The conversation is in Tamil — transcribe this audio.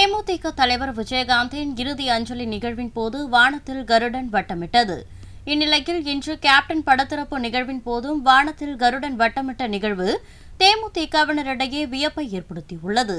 தேமுதிக தலைவர் விஜயகாந்தின் இறுதி அஞ்சலி நிகழ்வின் போது வானத்தில் கருடன் வட்டமிட்டது. இந்நிலையில் இன்று கேப்டன் படத்திறப்பு நிகழ்வின் போதும் வானத்தில் கருடன் வட்டமிட்ட நிகழ்வு தேமுதிகவினரிடையே வியப்பை ஏற்படுத்தியுள்ளது.